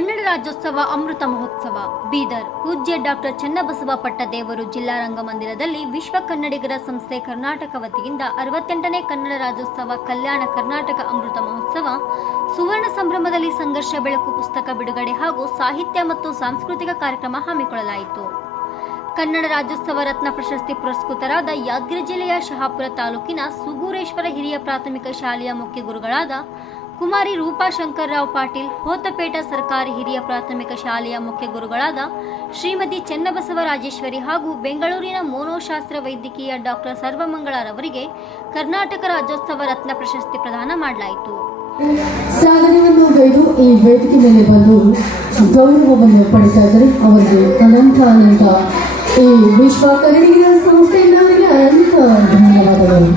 ಕನ್ನಡ ರಾಜ್ಯೋತ್ಸವ ಅಮೃತ ಮಹೋತ್ಸವ ಬೀದರ್ ಪೂಜ್ಯ ಡಾಕ್ಟರ್ ಚನ್ನಬಸವ ಪಟ್ಟದೇವರು ಜಿಲ್ಲಾ ರಂಗಮಂದಿರದಲ್ಲಿ ವಿಶ್ವ ಕನ್ನಡಿಗರ ಸಂಸ್ಥೆ ಕರ್ನಾಟಕ ವತಿಯಿಂದ 68ನೇ ಕನ್ನಡ ರಾಜ್ಯೋತ್ಸವ ಕಲ್ಯಾಣ ಕರ್ನಾಟಕ ಅಮೃತ ಮಹೋತ್ಸವ ಸುವರ್ಣ ಸಂಭ್ರಮದಲ್ಲಿ ಸಂಘರ್ಷ ಬೆಳಕು ಪುಸ್ತಕ ಬಿಡುಗಡೆ ಹಾಗೂ ಸಾಹಿತ್ಯ ಮತ್ತು ಸಾಂಸ್ಕೃತಿಕ ಕಾರ್ಯಕ್ರಮ ಹಮ್ಮಿಕೊಳ್ಳಲಾಯಿತು. ಕನ್ನಡ ರಾಜ್ಯೋತ್ಸವ ರತ್ನ ಪ್ರಶಸ್ತಿ ಪುರಸ್ಕೃತರಾದ ಯಾದಗಿರಿ ಜಿಲ್ಲೆಯ ಶಹಾಪುರ ತಾಲೂಕಿನ ಸುಗೂರೇಶ್ವರ ಹಿರಿಯ ಪ್ರಾಥಮಿಕ ಶಾಲೆಯ ಮುಖ್ಯ ಗುರುಗಳಾದ ಕುಮಾರಿ ರೂಪಾ ಶಂಕರರಾವ್ ಪಾಟೀಲ್, ಹೋತಪೇಟ ಸರ್ಕಾರಿ ಹಿರಿಯ ಪ್ರಾಥಮಿಕ ಶಾಲೆಯ ಮುಖ್ಯ ಗುರುಗಳಾದ ಶ್ರೀಮತಿ ಚೆನ್ನಬಸವ ರಾಜೇಶ್ವರಿ ಹಾಗೂ ಬೆಂಗಳೂರಿನ ಮನೋಶಾಸ್ತ್ರ ವೈದ್ಯಕೀಯ ಡಾಕ್ಟರ್ ಸರ್ವಮಂಗಳರವರಿಗೆ ಕರ್ನಾಟಕ ರಾಜ್ಯೋತ್ಸವ ರತ್ನ ಪ್ರಶಸ್ತಿ ಪ್ರದಾನ ಮಾಡಲಾಯಿತು. ಸಾಧನೆಯನ್ನು ಗೈದು ಈ ವೇದಿಕೆ ಮೇಲೆ ಬಂದು ಗೌರವವನ್ನು ಪಡಿತಾ ಇದ್ದಾರೆ. ಅವರಿಗೆ ಅನಂತ ಈ ವಿಶ್ವ ಕನ್ನಡಿಗರ ಸಂಸ್ಥೆಯಿಂದ ಅನಂತ ಧನ್ಯವಾದಗಳು.